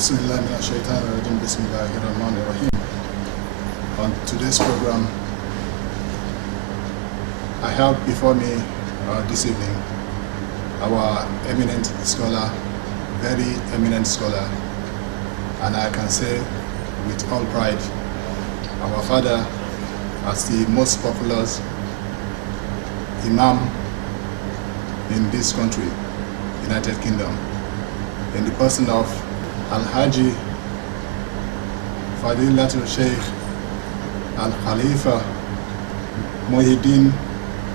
Bismillahirrahmanirrahim. On today's program, I have before me this evening our eminent scholar, very eminent scholar, and I can say with all pride, our father as the most popular Imam in this country, United Kingdom, in the person of Al-Haji Fadilatul Sheikh Al-Khalifah Muhyideen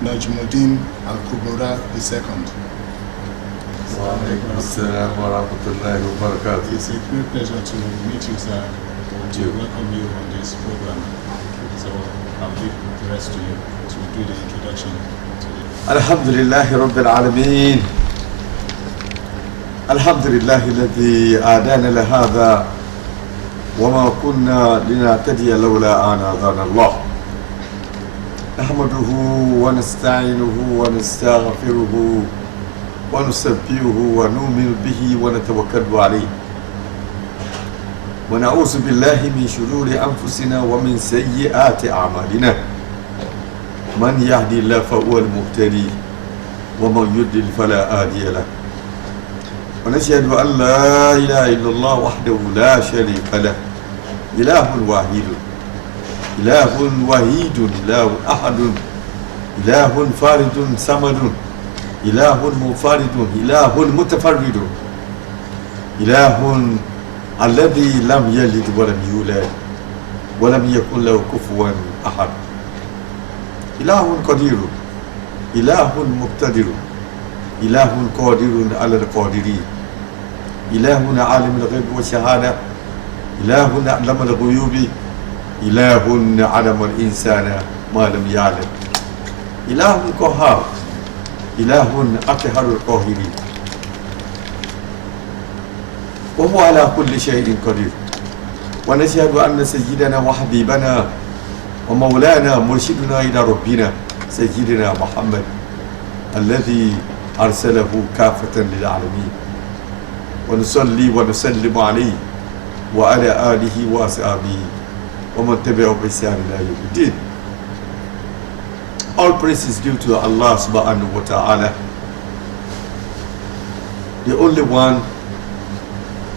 Nojmudeen Al-Khaburah II. Wa alaikum assalam wa rahmatullahi wa barakatuh. It's a great pleasure to meet you, sir, and to welcome you on this program. So I'll leave the rest to you to do the introduction today. Alhamdulillahi Rabbil Alameen. Alhamdulillahi alladhi adana lahadha wa ma kunna linahtadiya lawla an hadana Allah. Nahmaduhu wa nasta'inuhu wa nastaghfiruhu wa nusabbihuhu wa nu'minu bihi wa natawakkalu alayhi. Wa na'udzu billahi min shururi anfusina wa min sayyiati a'malina. Man yahdihillahu fa huwal muhtadi wa man yudlil fala hadiya lahu. ونشهد أن لا إله إلا الله وحده لا شريك له إله واحد إله وحيد إله أحد إله فارد صمد إله منفرد إله متفرد إله الذي لم يلد ولم يولد ولم يكن له كفوا أحد إله قدير إله مقتدر إله قادر على القادرين إلهنا عالم الغيب والشهادة إلهنا علم الغيوب إلهنا علم الإنسان ما لم يعلم إله قهار إله أقهر القاهرين وهو على كل شيء قدير ونشهد أن سيدنا وحبيبنا ومولانا مرشدنا إلى ربنا سيدنا محمد الذي أرسله كافة للعالمين ونصلي ونسلم عليه وعلى آله وأصحابه ومن تبعه بإحسان إلى يوم الدين. All praise is due to Allah subhanahu wa ta'ala, the only one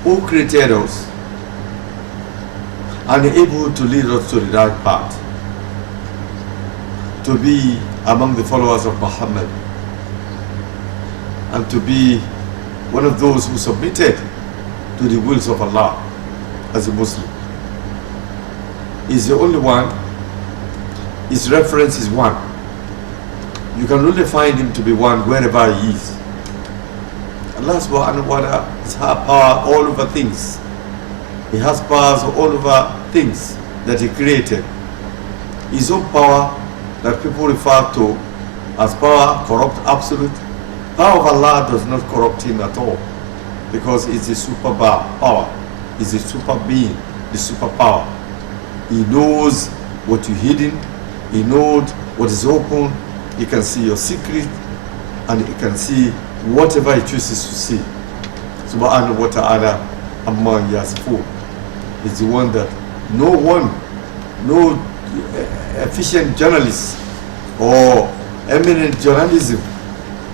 who created us and able to lead us to the right path, to be among the followers of Muhammad, and to be one of those who submitted to the wills of Allah as a Muslim. He's the only one. His reference is one. You can only find him to be one wherever he is. Allah subhanahu wa ta'ala has power all over things. He has powers all over things that he created. His own power that people refer to as power, corrupt, absolute. Power of Allah does not corrupt him at all, because it's a super power, it's a super being, the super power. He knows what you're hidden, he knows what is open, he can see your secret, and he can see whatever he chooses to see. Subhanahu wa ta'ala amma yasifun. It's the one that no efficient journalist or eminent journalism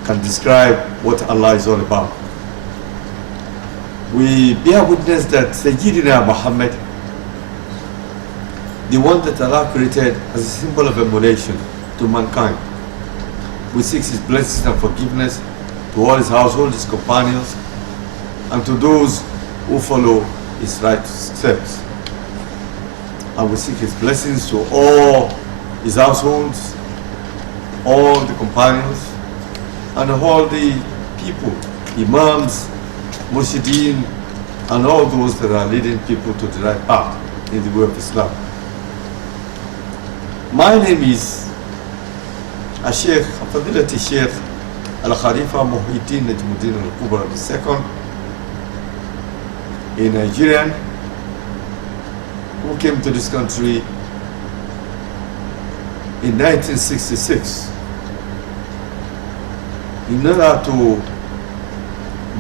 can describe what Allah is all about. We bear witness that Sayyidina Muhammad, the one that Allah created as a symbol of emulation to mankind, we seek his blessings and forgiveness to all his household, his companions, and to those who follow his right steps. And we seek his blessings to all his households, all the companions, and all the people, Imams, Muhyideen, and all those that are leading people to the right path in the way of Islam. My name is Sheikh Fadilati Sheikh Al-Khalifah Muhyideen Nojmudeen Al-Khaburah II, a Nigerian who came to this country in 1966 in order to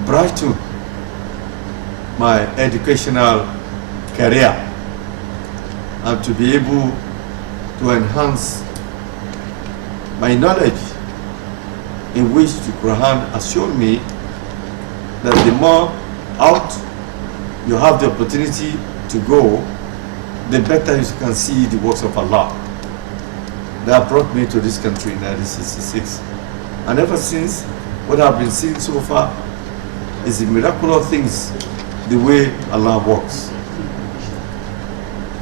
brighten my educational career and to be able to enhance my knowledge, in which the Quran has shown me that the more out you have the opportunity to go, the better you can see the works of Allah. That brought me to this country in 1966. And ever since, what I've been seeing so far is the miraculous things, the way Allah works.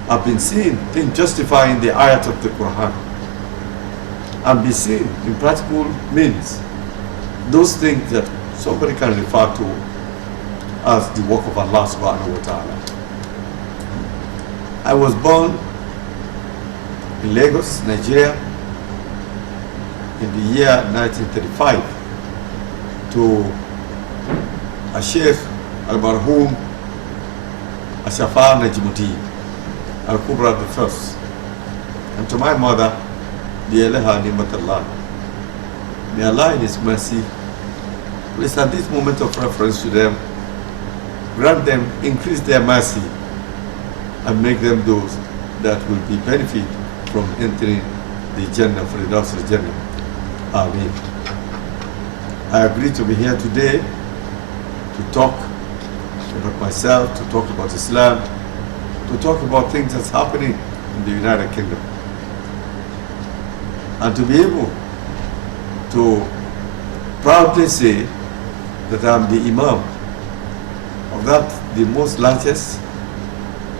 I've been seeing things justifying the ayat of the Quran, and be seen in practical means those things that somebody can refer to as the work of Allah subhanahu wa ta'ala. I was born in Lagos, Nigeria in the year 1935 to a Sheikh Al-Marhum Ashafa Nojmudeen, Al-Khaburah the first, and to my mother, the Eleha Nimatallah. May Allah in His mercy, please at this moment of reference to them, grant them, increase their mercy, and make them those that will be benefit from entering the Jannah, for the of Jannah. Ameen. I agree to be here today to talk about myself, to talk about Islam, to talk about things that's happening in the United Kingdom, and to be able to proudly say that I'm the Imam of that, the most largest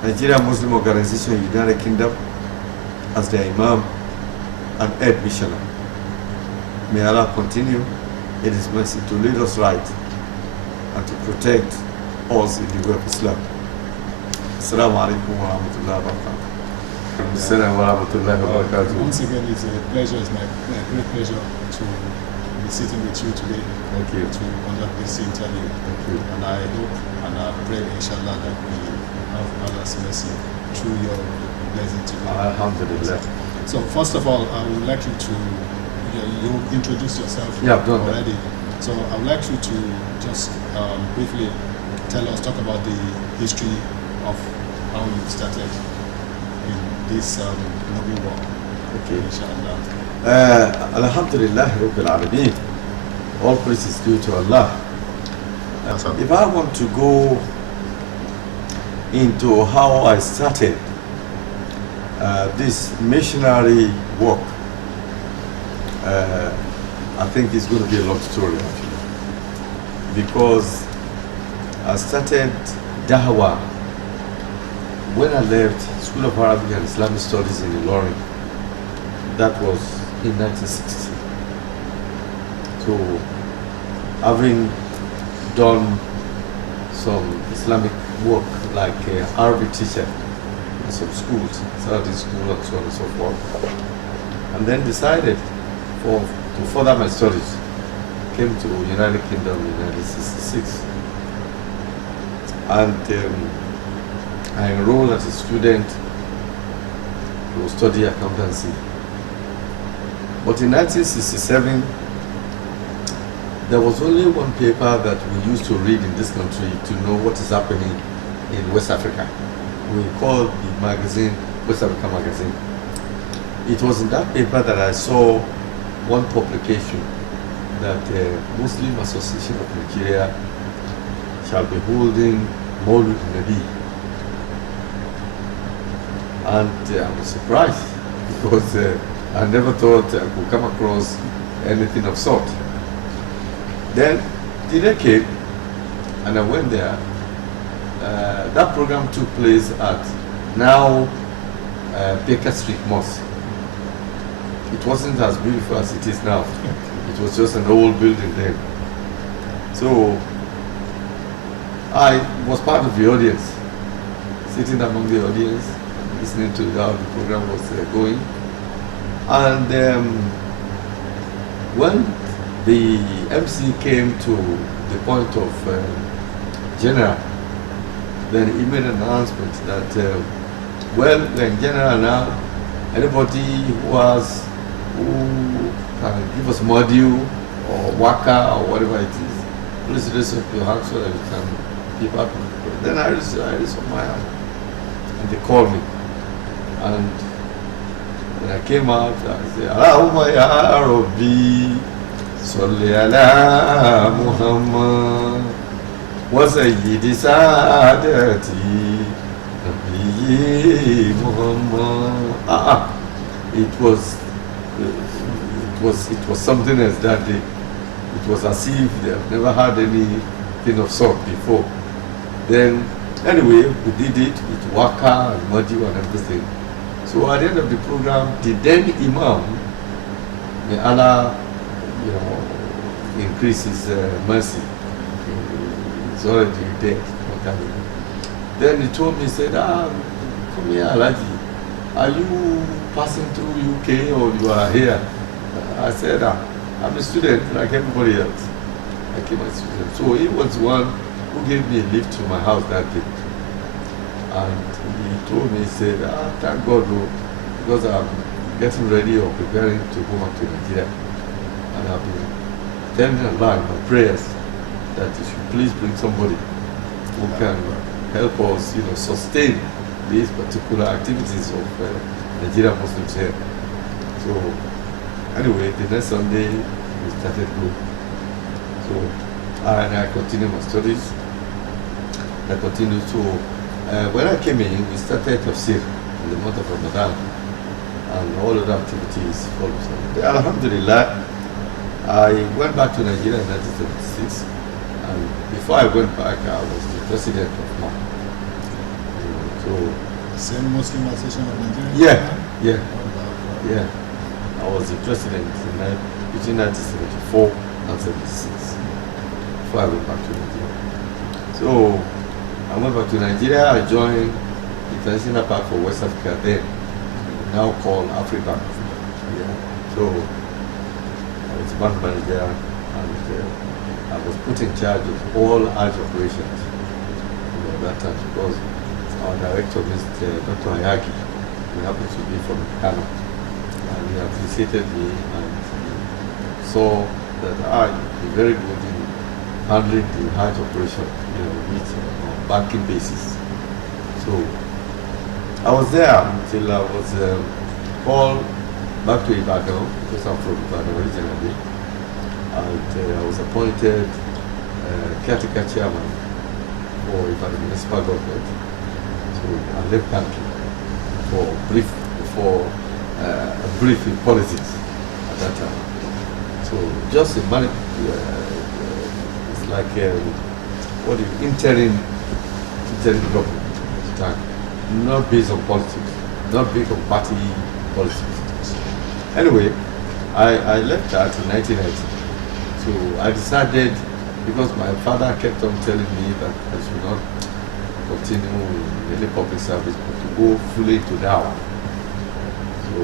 Nigerian Muslim organization in the United Kingdom, as their Imam and head missionary. May Allah continue in His mercy to lead us right and to protect us in the way of Islam. Assalamu alaikum wa rahmatullahi wa barakatuh. Assalamu wa rahmatullahi wa barakatuh. Once again, it's a pleasure, it's my great pleasure to be sitting with you today. Thank you. To conduct this interview. Thank you. And I hope and I pray, inshallah, that we have Allah's mercy through your blessing today. Alhamdulillah. So first of all, I would like you to, you introduce yourself Yeah, I've done already. So I would like you to just briefly talk about the history of how you started in this noble work. Okay. Inshallah. Alhamdulillah Rabbil Alameen. All praise is due to Allah. If I want to go into how I started this missionary work, I think it's going to be a long story actually, because I started Dahwa when I left School of Arabic and Islamic Studies in Ilorin. That was in 1960. So, having done some Islamic work like Arabic teacher in some schools, Saturday school and so on and so forth, and then decided to further my studies. Came to United Kingdom in 1966, and I enrolled as a student to study accountancy. But in 1967, there was only one paper that we used to read in this country to know what is happening in West Africa. We called the magazine West Africa Magazine. It was in that paper that I saw one publication that the Muslim Association of Nigeria shall be holding Maulud Nabi. And I was surprised because I never thought I could come across anything of sort. Then the day came and I went there. That program took place at now Baker Street Mosque. It wasn't as beautiful as it is now. It was just an old building then. So I was part of the audience, sitting among the audience, listening to how the program was going. And when the MC came to the point of general, then he made an announcement that, well, we're in general now. Anybody who can give us module or waka or whatever it is, please raise up your hand so that we can department. Then I raised my hand, and they called me. And when I came out, I said, Allahumma ya Rabbi, salli ala Muhammad, wa sayyidi sadati, Nabiyyi Muhammad. It was something else that day. It was as if they have never had anything of sort before. Then, anyway, we did it with waka and majiwa and everything. So at the end of the program, the then Imam, may Allah, increase his mercy. He's already dead. Then he told me, he said, come here, Alaji. Are you passing through UK or you are here? I said, I'm a student like everybody else. I came as a student. So he was the one who gave me a lift to my house that day. And he told me, he said, thank God, because I'm getting ready or preparing to go back to Nigeria. And I've been telling Allah in my prayers that you should please bring somebody who can help us, sustain these particular activities of Nigerian Muslims here. So anyway, the next Sunday we started going. So and I continued my studies. I continued to when I came in, we started tafsir in the month of Ramadan, and all other activities followed. Alhamdulillah, I went back to Nigeria in 1976, and before I went back, I was the president of MAM. So same Muslim Association of Nigeria? Yeah. I was the president between 1974 and 76 before I went back to Nigeria. So I went back to Nigeria. I joined the International Park for West Africa then, now called Africa. Yeah. So I was bank manager, and I was put in charge of all Hajj operations at that time, because our director, Mr. Dr. Hayaki, he happened to be from Ghana, and he appreciated me and saw that I be very good in handling the Hajj operation, with banking basis. So I was there until I was called back to Ibadan, because I'm from Ibadan originally, and I was appointed caretaker chairman for Ibadan municipal government. So I left banking for a brief in politics at that time. So just a it's like interim government at the time, not based on politics, not based on party politics. Anyway, I left that in 1990. So I decided, because my father kept on telling me that I should not continue in any public service, but to go fully into dawah. So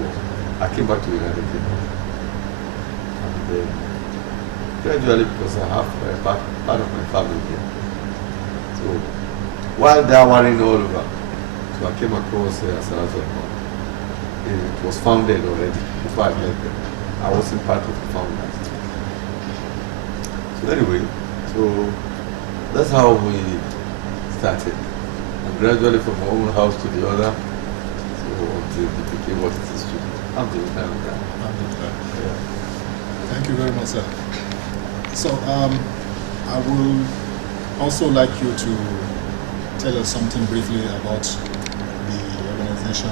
I came back to the United Kingdom. And gradually, because I have part of my family here. So while dawaing all over, so I came across Al-Khalifah. It was founded already before I left them. I wasn't part of the founders. So anyway, so that's how we started. And gradually from one house to the other, so until it became what it is today. Alhamdulillah. Yeah. Thank you very much, sir. So I will also like you to tell us something briefly about the organization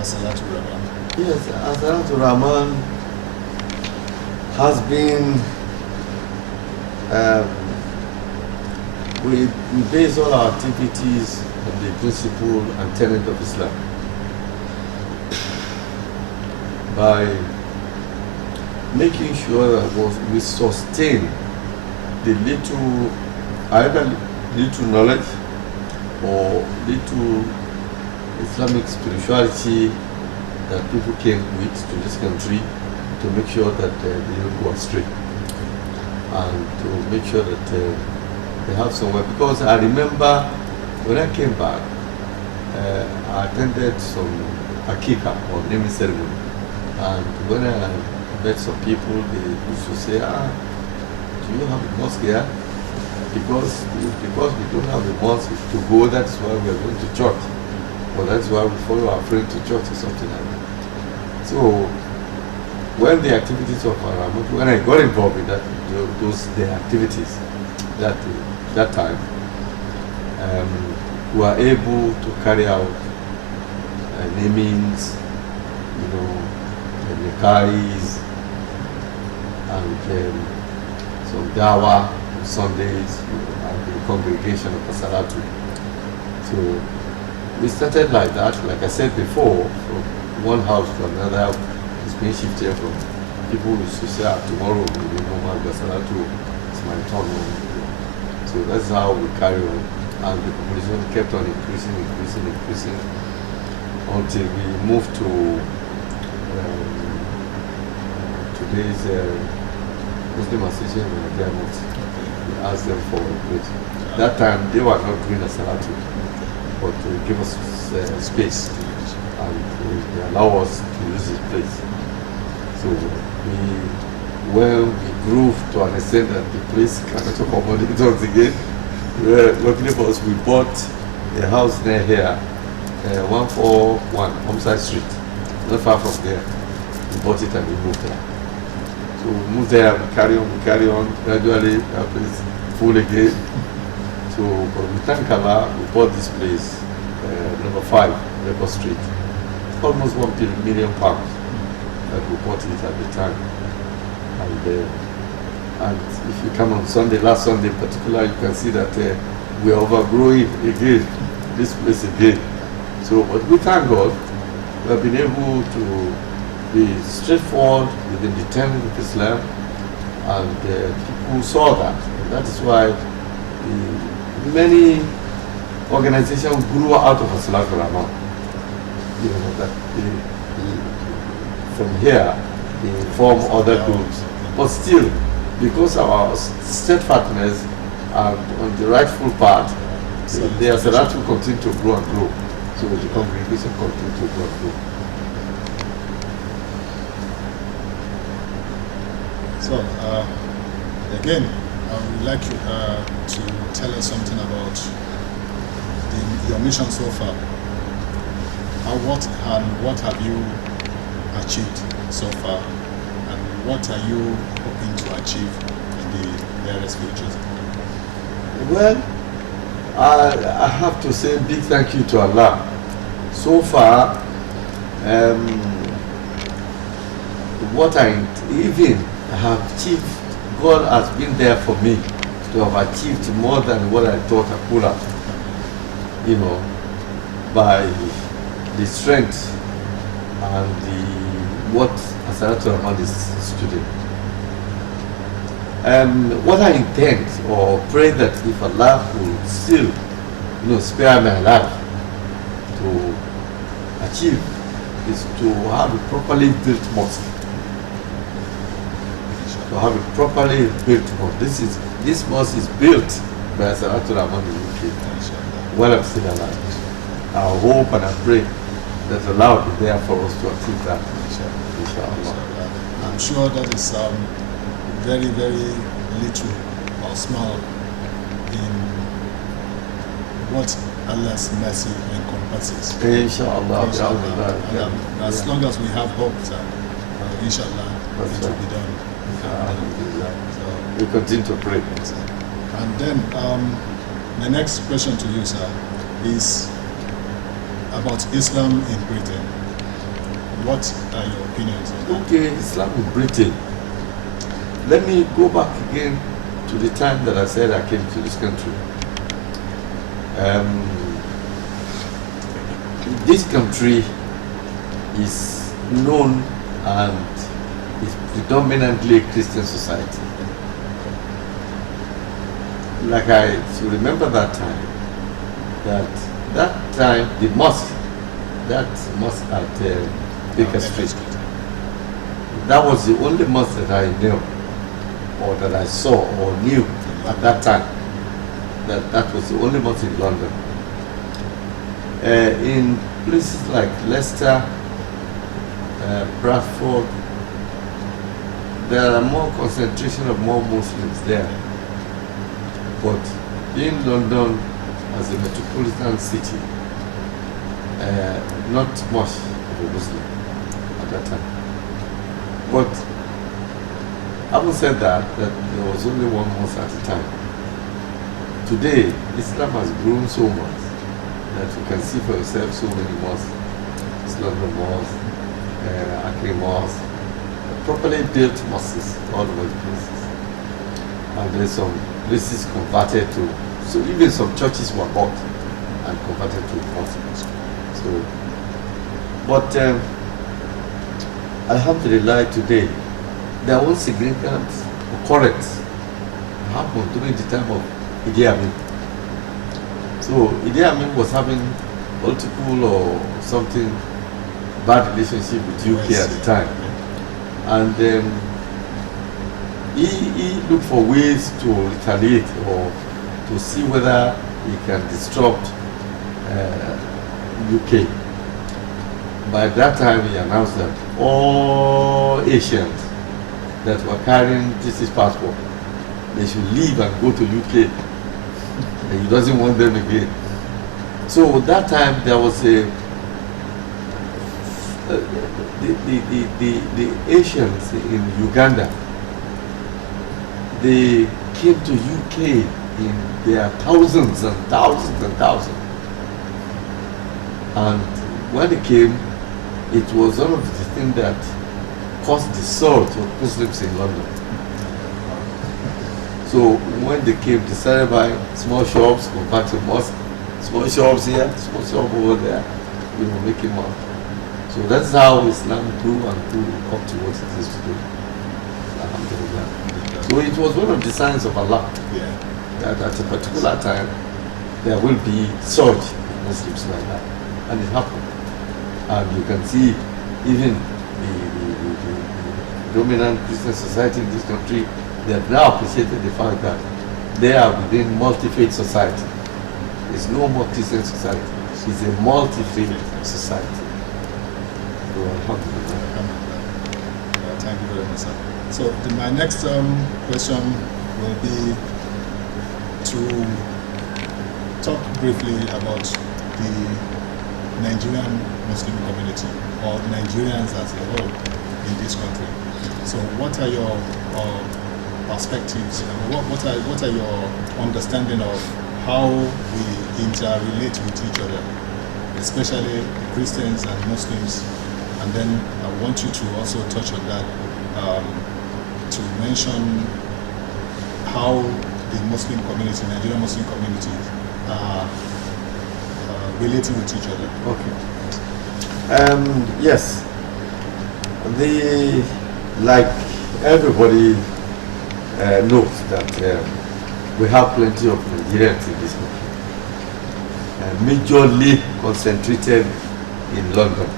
Al-Rahman. Yes, Al-Rahman has been, we base all our activities on the principle and tenet of Islam by making sure that we sustain the either little knowledge or little Islamic spirituality that people came with to this country, to make sure that they don't go astray, and to make sure that they have somewhere. Because I remember when I came back, I attended some akika or naming ceremony, and when I met some people, they used to say, do you have a mosque here? because we don't have the mosque to go, that's why we are going to church. Or that's why we follow our friend to church or something like that. So when the activities of Al-Rahman, when I got involved in that, the activities that time, we were able to carry out namings, nikahs, and some dawah on Sundays, at the congregation of Salatu. So we started like that, like I said before, from one house to another. It's being shifted from people who used to say, tomorrow will be normal, Salatu, it's my turn. So that's how we carry on. And the population kept on increasing until we moved to today's Muslim Association in their mosque. We asked them for a place. That time they were not doing a salatu, but to give us space and they allow us to use this place. So when we grew to an extent that the place cannot accommodate us again, luckily for us, we bought a house near here, 141 Homside Street, not far from there. We bought it and we moved there. So we moved there, we carry on, gradually our place full again. So but we thank Allah, we bought this place, number 5, Record Street. Almost £1 million that we bought it at the time. And if you come on Sunday, last Sunday in particular, you can see that we are overgrowing again, this place again. So, but we thank God, we have been able to be straightforward within the tenets of Islam, and people saw that. And that is why many organizations grew out of Al-Rahman. That from here, they form other groups. But still, because of our steadfastness and on the rightful path, the Salatu will continue to grow and grow. So the congregation continue to grow and grow. So, again, I would like you to tell us something about your mission so far. What have you achieved so far, and what are you hoping to achieve in the various futures? Well, I have to say big thank you to Allah. So far, what I even have achieved, God has been there for me to have achieved more than what I thought I could have, by the strength and what Al-Rahman is today. What I intend or pray that if Allah will still, spare my life to achieve is to have a properly built mosque. To have a properly built mosque. This mosque is built by Al-Rahman in the UK. While I'm still alive. I hope and I pray that Allah will be there for us to achieve that. Inshallah. I'm sure that is very, very little or small in what Allah's mercy encompasses. Inshallah. As long as we have hope, inshallah, it will be done. So, we continue to pray. And then the next question to you, sir, is about Islam in Britain. What are your opinions on that? Okay, Islam in Britain. Let me go back again to the time that I said I came to this country. This country is known and is predominantly a Christian society. Like I should remember that time, the mosque at Baker Street, that was the only mosque that I knew, or that I saw or knew at that time. That was the only mosque in London. In places like Leicester, Bradford, there are more concentration of more Muslims there. But in London as a metropolitan city, not much of a Muslim at that time. But having said that there was only one mosque at a time. Today, Islam has grown so much that you can see for yourself so many mosques. London Mosque, Akri Mosque, properly built mosques all over the places. And there's some places converted to, so even some churches were bought and converted to mosques. So, but Alhamdulillah, today, there was significant occurrence happened during the time of Idi Amin. So Idi Amin was having multiple or something bad relationship with UK at the time, and he looked for ways to retaliate or to see whether he can disrupt UK. By that time, he announced that all Asians that were carrying British passport, they should leave and go to UK. And he doesn't want them again. So at that time, there was a the Asians in Uganda, they came to UK in their thousands and thousands and thousands. And when they came, it was one of the things that caused the surge of Muslims in London. So when they came, they started buying small shops, go back to mosque, small shops here, small shop over there, making money. So that's how Islam grew and grew up to what it is today. Alhamdulillah. So it was one of the signs of Allah. Yeah. That at a particular time there will be surge of Muslims like that. And it happened. And you can see even the dominant Christian society in this country, they have now appreciated the fact that they are within multi-faith society. It's no more Christian society. It's a multi-faith society. So, alhamdulillah. Thank you very much, sir. So my next question will be to talk briefly about the Nigerian Muslim community or Nigerians as a whole in this country. So what are your perspectives? What are your understanding of how we interrelate with each other, especially Christians and Muslims? And then I want you to also touch on that to mention how the Muslim community, Nigerian Muslim community, are relating with each other. Okay. Yes. Like everybody knows that we have plenty of Nigerians in this country, majorly concentrated in London.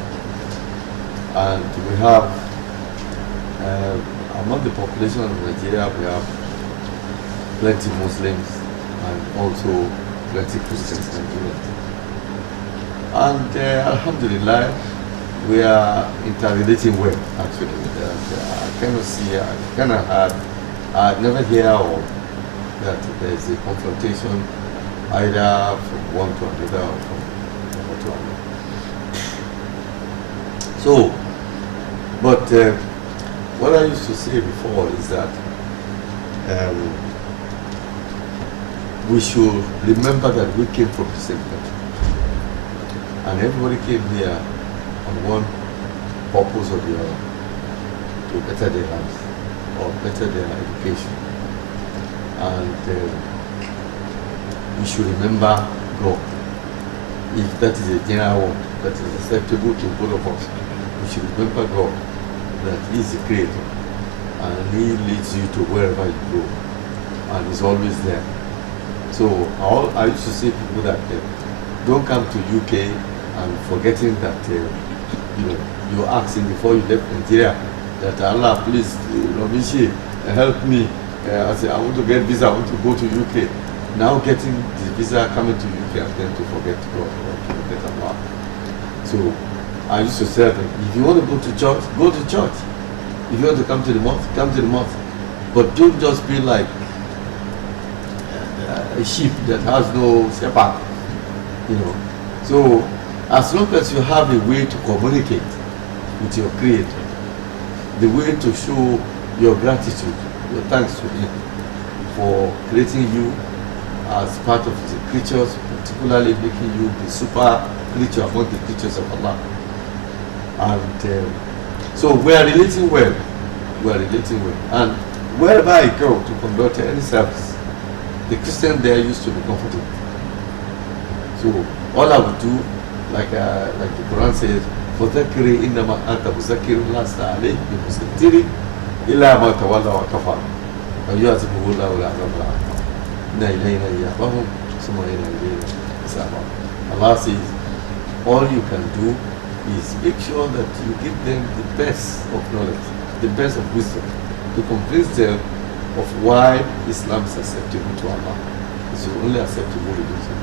And we have, among the population of Nigeria, we have plenty Muslims and also plenty Christians in Nigeria. And Alhamdulillah, we are interrelating well, actually. I cannot see, I cannot have, I never hear of that there is a confrontation either from one to another or from one to another. So, but what I used to say before is that we should remember that we came from the same country. And everybody came here on one purpose or the other, to better their lives or better their education. And we should remember God. If that is a general word that is acceptable to both of us, we should remember God, that He is the Creator and He leads you to wherever you go and is always there. So I used to say to people that don't come to UK and forgetting that you asking before you left Nigeria that Allah, please, Rabishi, help me. I say I want to get visa, I want to go to UK. Now getting the visa, coming to UK, and then to forget God or to forget Allah. So I used to say that if you want to go to church, go to church. If you want to come to the mosque, come to the mosque. But don't just be like a sheep that has no shepherd, you know. So as long as you have a way to communicate with your Creator, the way to show your gratitude, your thanks to Him for creating you as part of the creatures, particularly making you the super creature among the creatures of Allah. And so we are relating well. We are relating well. And wherever I go to conduct any service, the Christian there used to be comfortable. So all I would do, like the Quran says, فَذَكِّرِ إِنَّمَا أَنْتَ مُذَكِّرٌ لَسْتَ عَلَيْهِ بِمُسْتَكْبِرٍ إِلَّا مَنْ تَوَلَّى وَكَفَرَ فَيُعَذِّبُهُ اللَّهُ الْعَذَابَ الْأَكْبَرَ إِنَّ إِلَيْنَا إِيَابَهُمْ ثُمَّ إِلَيْنَا حِسَابَهُم. Allah says, all you can do is make sure that you give them the best of knowledge, the best of wisdom, to convince them of why Islam is acceptable to Allah. It's the only acceptable religion.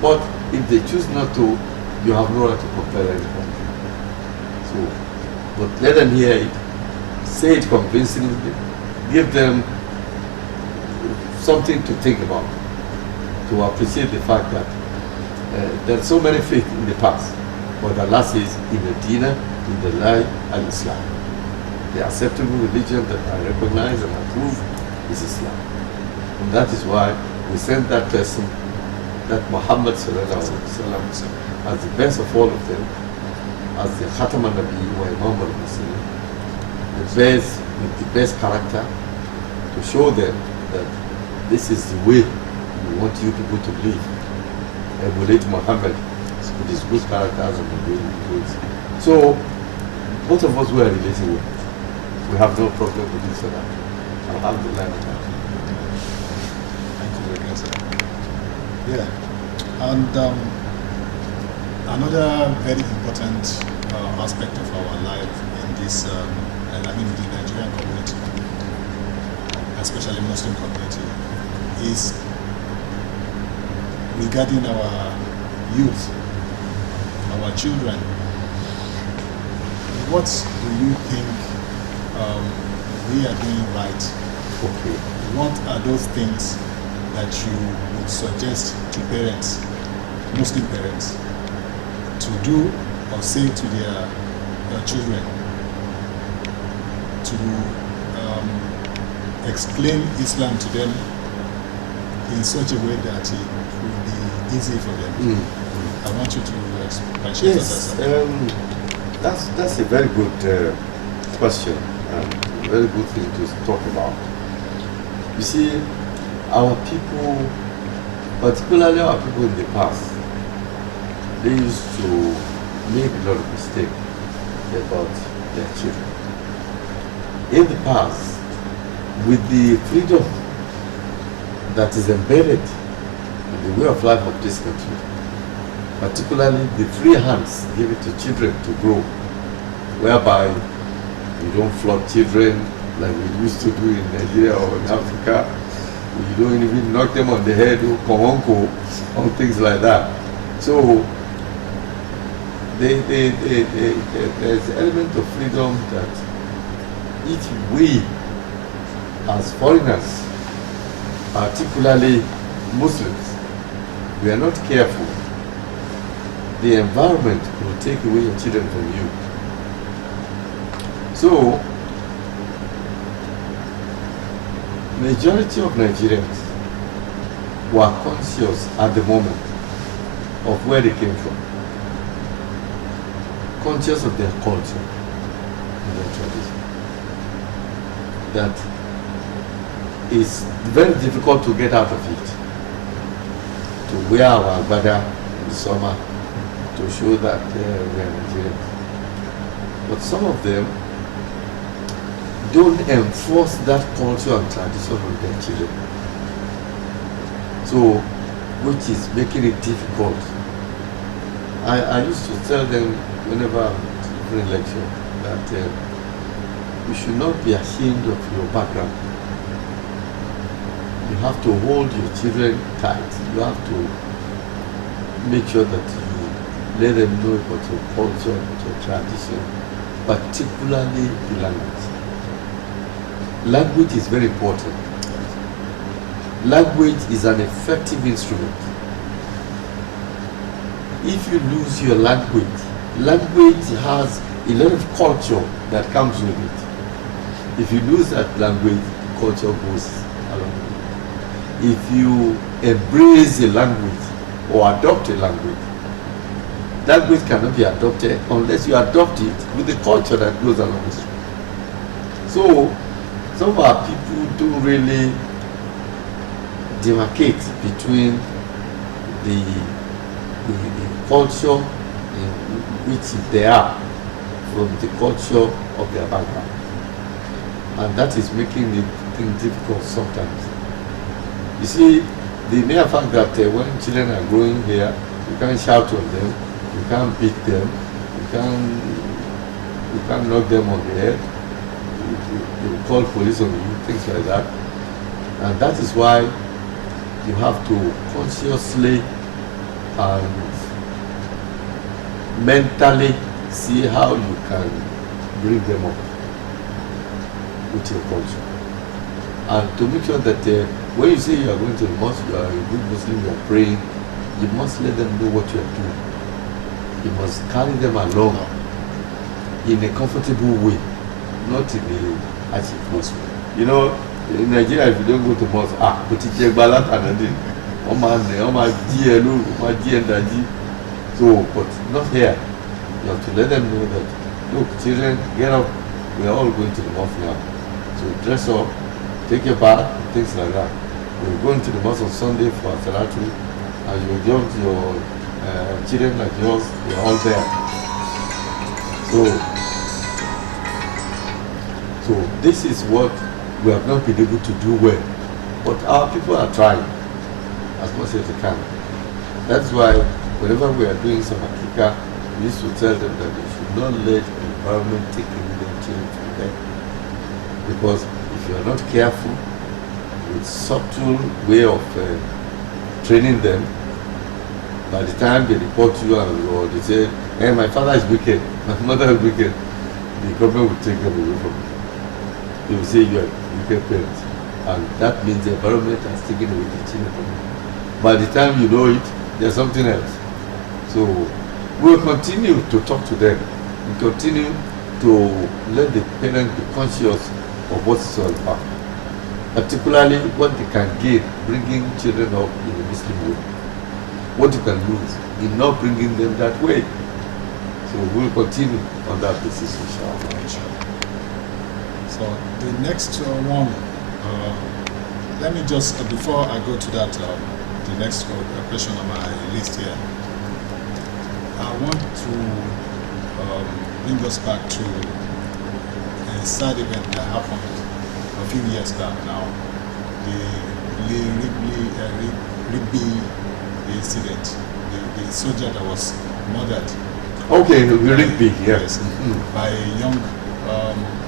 But if they choose not to, you have no right to compel anyone. So, but let them hear it, say it convincingly, give them something to think about, to appreciate the fact that there are so many faiths in the past, but Allah says, in the Dina, in the light, and Islam. The acceptable religion that I recognize and approve is Islam. And that is why we send that person, that Muhammad sallallahu alaihi wasallam, as the best of all of them, as the Khatam al-Nabi wa Imam al-Muslim, the best, with the best character, to show them that this is the way we want you people to live. Emulate Muhammad with his good characters and the way he lives. So, both of us were relating with. We have no problem with this or that. Alhamdulillah. Thank you very much, sir. Yeah. And another very important aspect of our life in this, in the Nigerian community, especially Muslim community, is regarding our youth, our children. What do you think we are doing right? Okay. What are those things that you would suggest to parents, Muslim parents, to do or say to their children to explain Islam to them in such a way that it will be easy for them? I want you to explain. Yes, that's a very good question, and a very good thing to talk about. You see, our people, particularly our people in the past, they used to make a lot of mistakes about their children. In the past, with the freedom that is embedded in the way of life of this country, particularly the free hands given to children to grow, whereby you don't flog children like we used to do in Nigeria or in Africa. You don't even knock them on the head or kohonko or things like that. So there's an element of freedom that if we as foreigners, particularly Muslims, we are not careful, the environment will take away your children from you. So, majority of Nigerians were conscious at the moment of where they came from, conscious of their culture and their tradition. That is very difficult to get out of it, to wear our agbada in the summer, to show that we are Nigerians. But some of them don't enforce that culture and tradition on their children. So, which is making it difficult. I used to tell them whenever I'm giving a lecture that you should not be ashamed of your background. You have to hold your children tight. You have to make sure that you let them know about your culture, about your tradition, particularly the language. Language is very important. language is an effective instrument. If you lose your language, language has a lot of culture that comes with it. If you lose that language, culture goes along with it. If you embrace a language or adopt a language, language cannot be adopted unless you adopt it with the culture that goes along with it. So some of our people don't really demarcate between the culture in which they are from the culture of their background. And that is making it difficult sometimes. You see, the mere fact that when children are growing here, you can't shout on them, you can't beat them, you can't knock them on the head, you call police on you, things like that. And that is why you have to consciously and mentally see how you can bring them up with your culture. And to make sure that when you say you are going to the mosque, you are a good Muslim, you are praying, you must let them know what you are doing. You must carry them along in a comfortable way, not in a achievement way. You know, in Nigeria, if you don't go to mosque, but it's a balance and so, but not here. You have to let them know that, look, children, get up, we are all going to the mosque now. So dress up, take your bath, things like that. We're going to the mosque on Sunday for Salatu, and you join your children like yours, they're all there. So this is what we have not been able to do well. But our people are trying as much as they can. That's why whenever we are doing some Akika, we used to tell them that they should not let the environment take away their children from them. Because if you are not careful with subtle way of training them, by the time they report you or they say, hey, my father is wicked, my mother is wicked, the government will take them away from you. They will say you are wicked parents. And that means the environment has taken away the children from you. By the time you know it, there's something else. So we'll continue to talk to them. We continue to let the parents be conscious of what it's all about. Particularly what they can gain bringing children up in a Muslim way. What you can lose in not bringing them that way. So we'll continue on that basis, inshallah. So the next one, let me just, before I go to that, the next question on my list here, I want to bring us back to a sad event that happened a few years back now, the Rigby incident, the soldier that was murdered. Okay, the Rigby, yes, by a young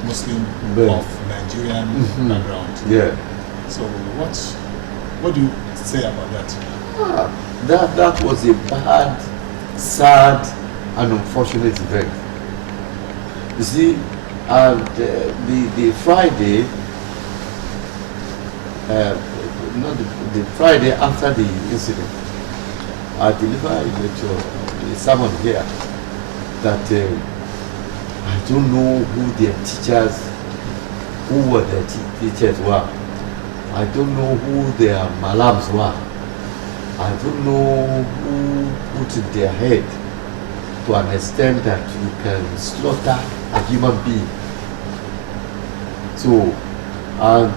Muslim of Nigerian background. Yeah. So what do you say about that? That was a bad, sad, and unfortunate event. You see, and the Friday, not the Friday after the incident, I delivered a lecture, a sermon here, that I don't know who their teachers, who were their teachers were. I don't know who their malams were. I don't know who put in their head to an extent that you can slaughter a human being. So, and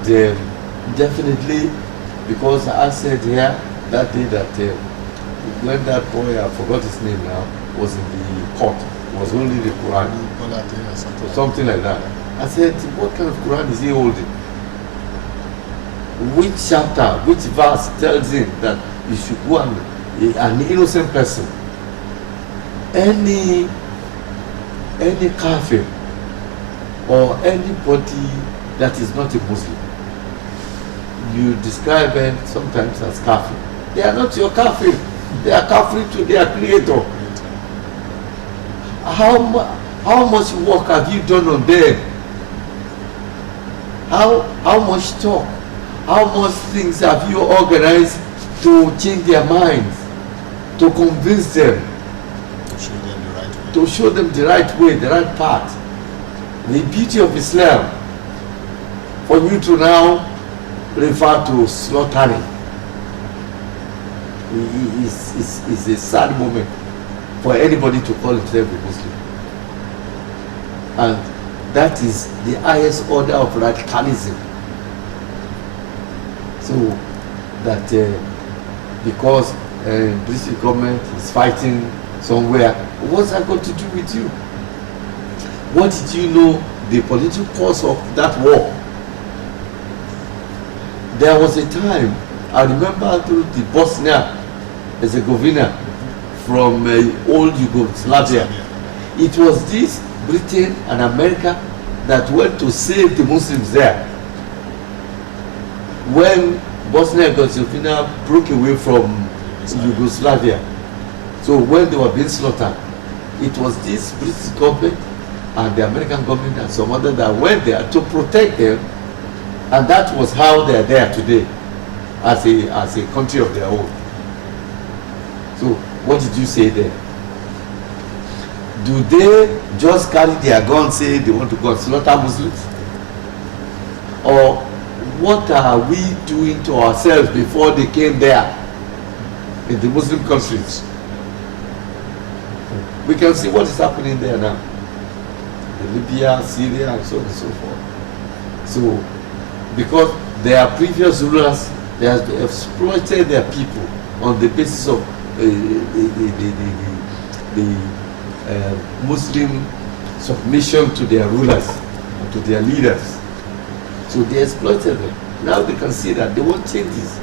definitely, because I said here that day that when that boy, I forgot his name now, was in the court, was holding the Quran, or something like that. I said, what kind of Quran is he holding? Which chapter, which verse tells him that you should go and an innocent person, any kafir or anybody that is not a Muslim, you describe them sometimes as kafir. They are not your kafir. They are kafir to their creator. How much work have you done on them? How much talk? How much things have you organized to change their minds, to convince them, To show them the right way. to show them the right way, the right path? The beauty of Islam, for you to now refer to slaughtering, is a sad moment for anybody to call himself a Muslim. And that is the highest order of radicalism. So that because British government is fighting somewhere, what's that got to do with you? What did you know the political cause of that war? There was a time, I remember through the Bosnia Herzegovina from old Yugoslavia. It was this Britain and America that went to save the Muslims there. When Bosnia and Herzegovina broke away from Yugoslavia, so when they were being slaughtered, it was this British government and the American government and some other that went there to protect them, and that was how they are there today as a country of their own. So what did you say there? Do they just carry their guns, say they want to go and slaughter Muslims? Or what are we doing to ourselves before they came there in the Muslim countries? We can see what is happening there now. Libya, Syria, and so on and so forth. So, because their previous rulers, they have exploited their people on the basis of the Muslim submission to their rulers, to their leaders. So they exploited them. Now they can see that they want changes.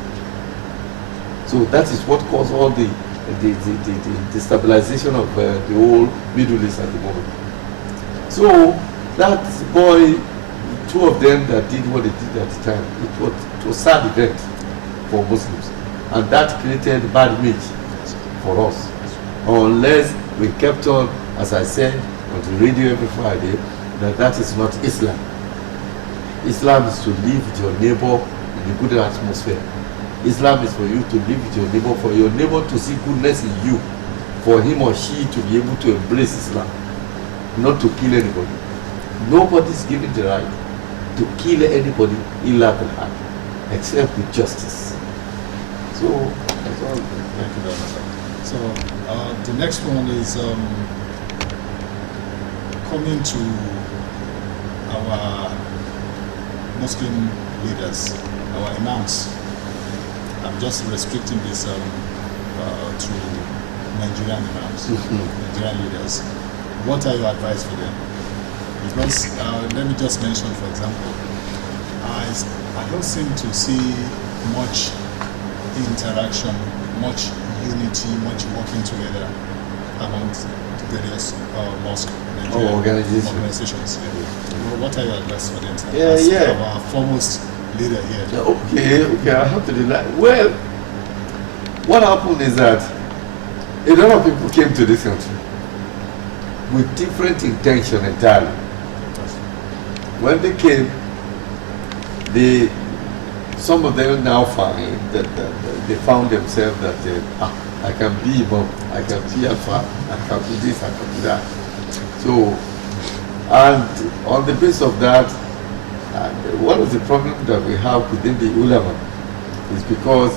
So that is what caused all the destabilization of the whole Middle East at the moment. So that boy, two of them that did what they did at the time, it was a sad event for Muslims, and that created bad image for us. Unless we kept on, as I said on the radio every Friday, that is not Islam. Islam is to live with your neighbor in a good atmosphere. Islam is for you to live with your neighbor, for your neighbor to see goodness in you, for him or she to be able to embrace Islam, not to kill anybody. Nobody is given the right to kill anybody illa bilhaq, except with justice. So that's all. Thank you very much, sir. So the next one is coming to our Muslim leaders, our imams. I'm just restricting this to Nigerian imams, Nigerian leaders. What are your advice for them? Because let me just mention, for example, I don't seem to see much interaction, much unity, much working together among various mosque Nigerian organizations. Yeah. What are your advice for them? As our foremost leader here. Okay, alhamdulillah. Well, what happened is that a lot of people came to this country with different intention entirely. When they came, some of them now find that they found themselves that I can be Imam, I can be Alpha, I can do this, I can do that. So, and on the basis of that, one of the problems that we have within the ulama is because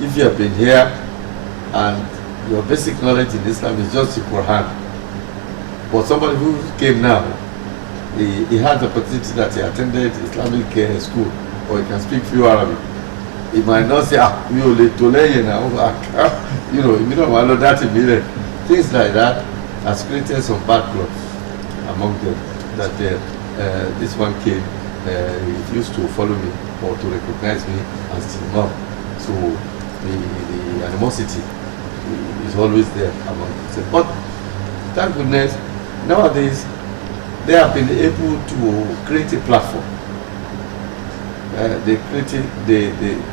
if you have been here and your basic knowledge in Islam is just the Quran, but somebody who came now, he has the opportunity that he attended Islamic school, or he can speak few Arabic. He might not say, you know, that immediately. Things like that has created some bad blood among them. That this one came, he used to follow me or to recognize me as the Imam. So the animosity is always there among them. But thank goodness, nowadays they have been able to create a platform. They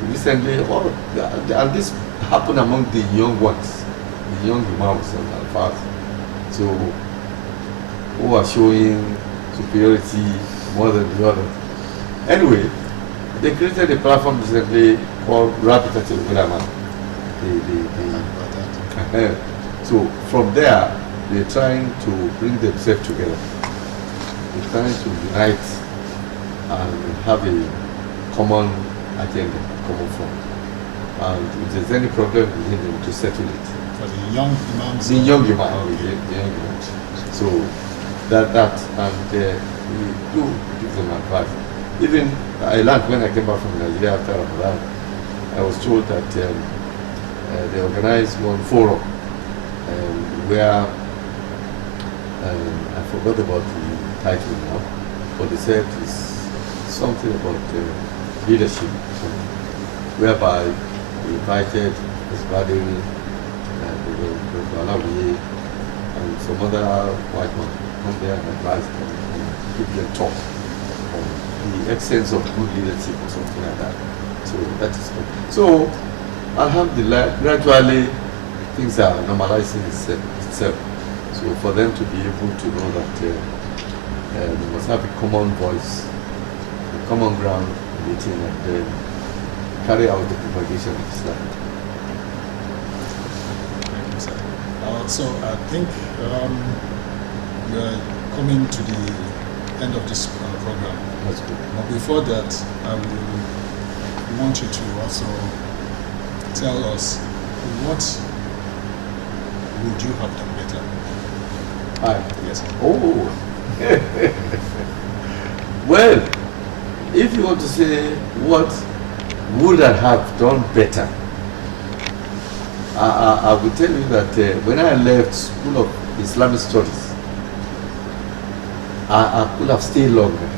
recently, and this happened among the young ones, the young Imams and Al-Fas, so who are showing superiority more than the others. Anyway, They created a platform recently called Rabitatul Ulama. So from there, they're trying to bring themselves together. They're trying to unite and have a common agenda, common front. And if there's any problem within them, to settle it. For the young imams? The young imam, okay. the young imams. So that and we do give them advice. Even I learned when I came back from Nigeria after Ramadan, I was told that they organized one forum where I forgot about the title now, but they said it's something about leadership, whereby we invited Isbadiri and some other white men come there and advise them and give them talk on the essence of good leadership or something like that. So that is good. So alhamdulillah, gradually things are normalizing itself. So for them to be able to know that they must have a common voice, a common ground meeting, and then carry out the propagation of Islam. Thank you, sir. So I think we are coming to the end of this program. That's good. But before that, I will want you to also tell us what would you have done better? Yes. Oh. Well, if you want to say what would I have done better, I will tell you that when I left School of Islamic Studies, I could have stayed longer.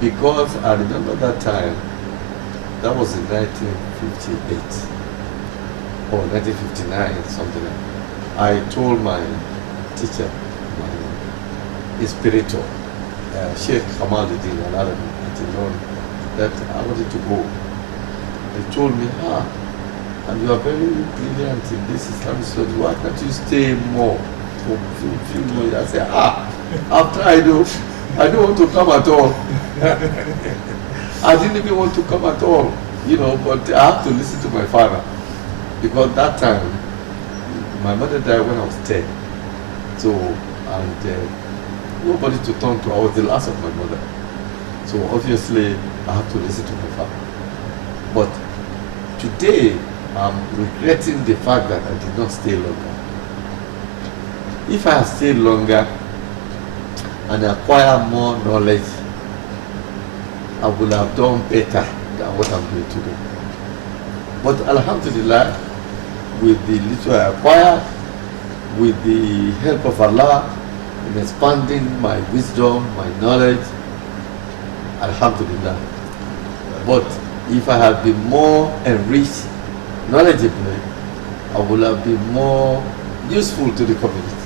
Because I remember that time, that was in 1958 or 1959, something like that. I told my teacher, my inspirator, Sheikh Kamaluddin Al-Arabi, that I wanted to go. They told me, and you are very brilliant in this Islamic study, why can't you stay more for a few more years? I said, after I don't want to come at all. I didn't even want to come at all, but I have to listen to my father. Because that time, my mother died when I was 10. So, and nobody to turn to. I was the last of my mother. So obviously, I have to listen to my father. But today, I'm regretting the fact that I did not stay longer. If I had stayed longer and acquired more knowledge, I would have done better than what I'm doing today. But alhamdulillah, with the little I acquired, with the help of Allah, in expanding my wisdom, my knowledge, alhamdulillah. But if I had been more enriched knowledgeably, I would have been more useful to the community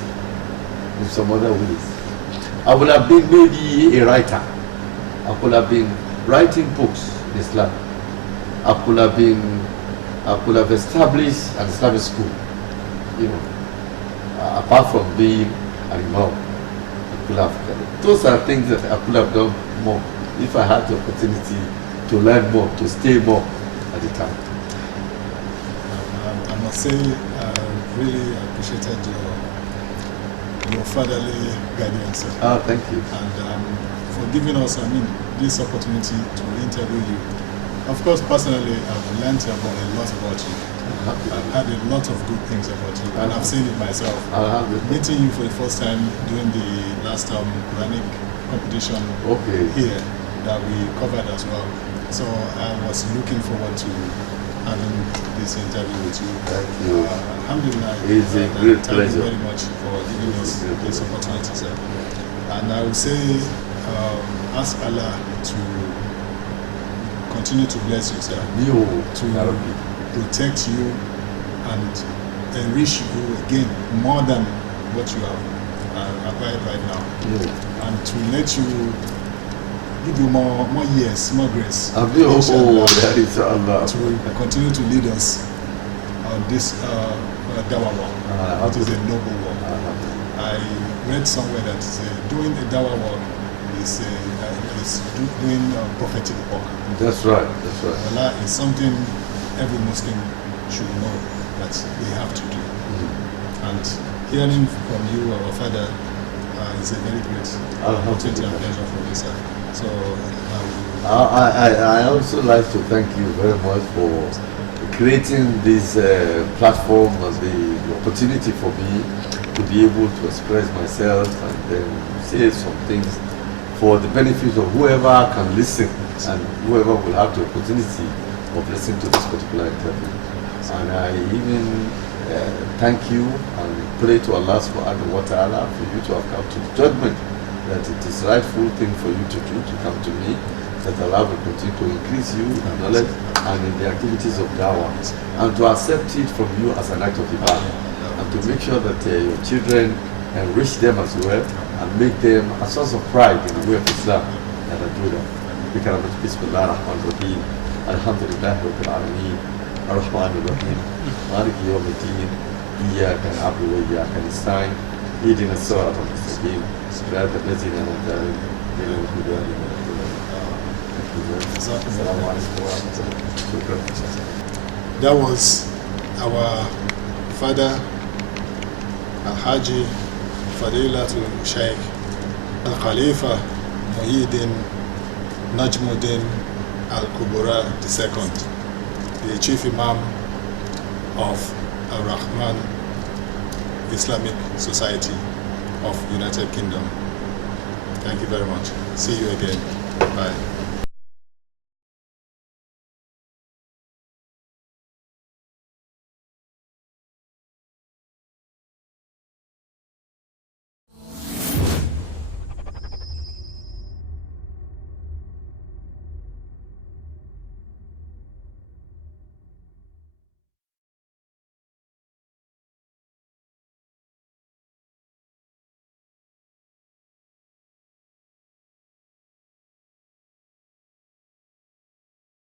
in some other ways. I would have been maybe a writer. I could have been writing books in Islam. I could have established an Islamic school, apart from being an Imam. Those are things that I could have done more if I had the opportunity to learn more, to stay more at the time. I must say, I really appreciated your fatherly guidance. Thank you. And for giving us, this opportunity to interview you. Of course, personally, I've learned a lot about you. I've heard a lot of good things about you, and I've seen it myself. Meeting you for the first time during the last Quranic competition here that we covered as well. So I was looking forward to having this interview with you. Thank you. Alhamdulillah. It's a great pleasure. Thank you very much for giving us this opportunity, sir. And I will say, ask Allah to continue to bless you, sir. To protect you and enrich you again more than what you have acquired right now. And to let you, give you more years, more grace. That is Allah. To continue to lead us on this dawah work, which is a noble work. I read somewhere that doing a dawah work is is doing prophetic work. That's right, that's right. Allah is something every Muslim should know that we have to do. And hearing from you, our father, is a very great opportunity and pleasure for me, sir. So I also like to thank you very much for creating this platform and the opportunity for me to be able to express myself and then say some things for the benefit of whoever can listen and whoever will have the opportunity of listening to this particular interview. And I even thank you and pray to Allah subhanahu wa ta'ala for you to have come to the judgment that it is rightful thing for you to do, to come to me, that Allah will continue to increase you in knowledge and in the activities of dawah, and to accept it from you as an act of ibadah, and to make sure that your children enrich them as well and make them a source of pride in the way of Islam that I do that. Bismillah ar-Rahman ar-Rahim. Alhamdulillah Rabbil Alameen. Ar-Rahman ar-Rahim. Malik yawmiddin. Iyyaka na'budu wa iyyaka nasta'in. Ihdina as-sirata al-mustaqim. Sirata allazina an'amta alayhim ghayril maghdubi alayhim wa lad-dallin. That was our father, Al-Haji Fadilatul Sheikh Al-Khalifah Muhyideen Nojmudeen Al-Khaburah II, the Chief Imam of Al-Rahman Islamic Society of United Kingdom. Thank you very much. See you again. Bye.